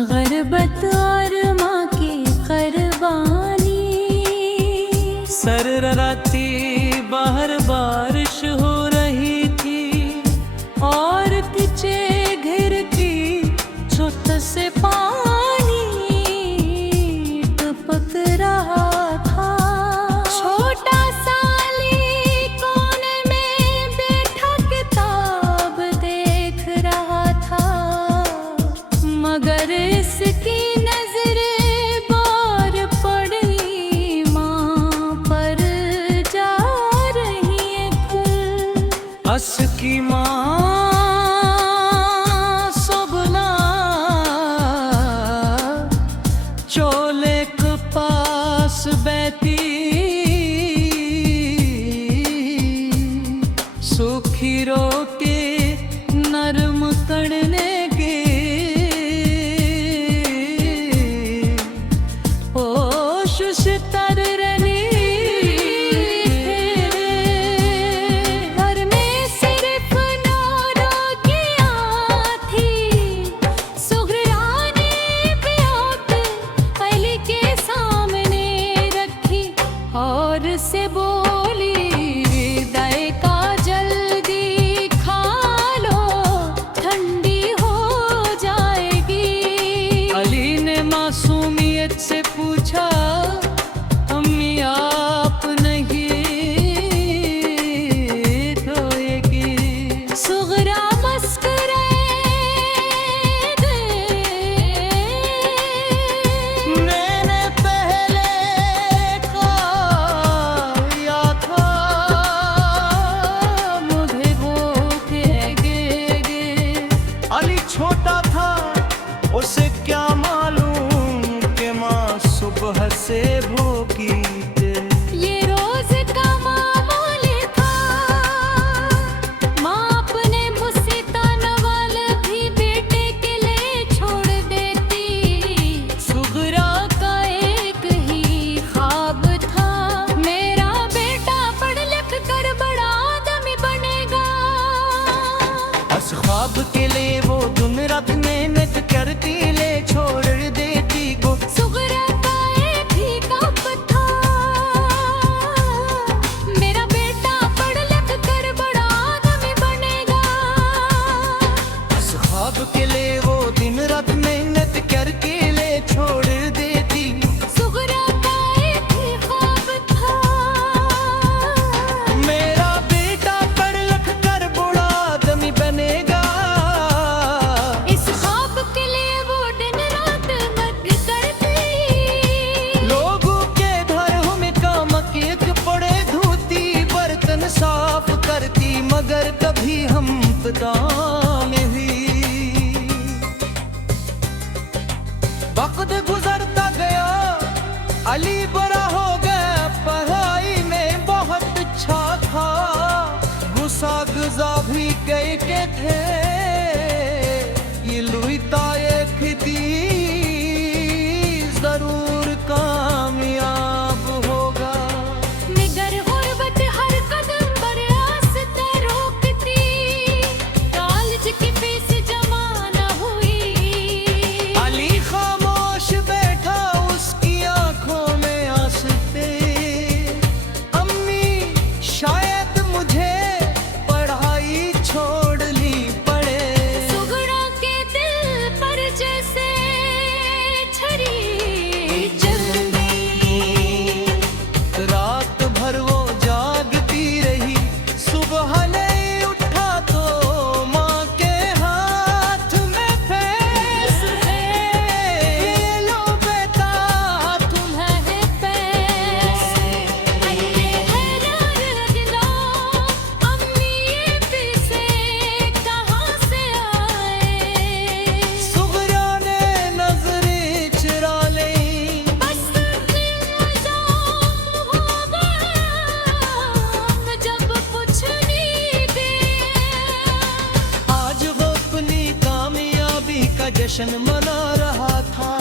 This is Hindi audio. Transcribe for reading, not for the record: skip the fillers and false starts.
गुर्बत और माँ की कुर्बानी। सरराती बाहर बारिश हो रही थी और पीछे घिर की छत से पानी टपक रहा था। छोटा साली कोने में बैठा किताब देख रहा था, मगर इसकी नजरें बार पड़ी माँ पर जा रही है खुल। हंस की माँ सबना चोले के पास बैठी, सूखी रोके नरम तड़ने के होश से तर रही। घर में सिर्फ नौरोगियाँ थी, सुगराने पे औत अली के सामने रखी और से बोली, विदाई का जल्दी खा लो ठंडी हो जाएगी। अली ने मासूमियत से पूछा, अम्मी आप नहीं रोएगी? सुगरा मुस्कुराए गए। मैंने पहले खाया था, मुझे भूख लगेगी। अली छोटा था, उसे क्या मालूम कि माँ सुबह से भूखी थे। ये रोज का मामूल था, माँ अपने मुसीता नवाल भी बेटे के लिए छोड़ देती। सुगरा का एक ही ख्वाब था, मेरा बेटा पढ़ लिख कर बड़ा आदमी बनेगा। उस ख्वाब के लिए वो दिन रात मेहनत करती, ले छोड़ देती को। सुगरा का एक ही ख्वाब था, मेरा बेटा पढ़ लिख कर बड़ा आदमी बनेगा। उस ख्वाब के लिए वो दिन रात मेहनत करके ले छोड़ देती। सुगरा का एक ही ख्वाब था, मेरा बेटा पढ़ लिख कर बड़ा आदमी बनेगा। इस ख्वाब के लिए वो दिन रात मत करती। लोगों के घरों में काम एक पड़े धोती, बर्तन साफ करती, मगर कभी हम पता नहीं। वक्त गुजरता गया, अली बड़ा हो गया, पढ़ाई में बहुत अच्छा था। गुस्सा गुजा भी कई के थे, ये लुईता एक थी, जरूर कामयाब होगा। मगर गुर्बत हर कदम पर रास्ते रोकती, कॉलेज की फीस जमा न हुई। अली खामोश बैठा, उसकी आंखों में आंसू थे। अम्मी शायद मुझे पढ़ाई छोड़नी पड़े। सुगरा के दिल पर जैसे छरी चल गई। रात भर वो जागती रही, सुबह नहीं उठा तो माँ के हाथ में फैसले। ये लो बेटा तुम्हारे पैसे अल्ले हैरान लगना, अम्मी ये पैसे कहाँ से आए। सुगरा ने नजरें चुरा ली, बस इल्जाम हो गया जब पूछनी दे। आज वो अपनी कामयाबी का जश्न मना रहा था।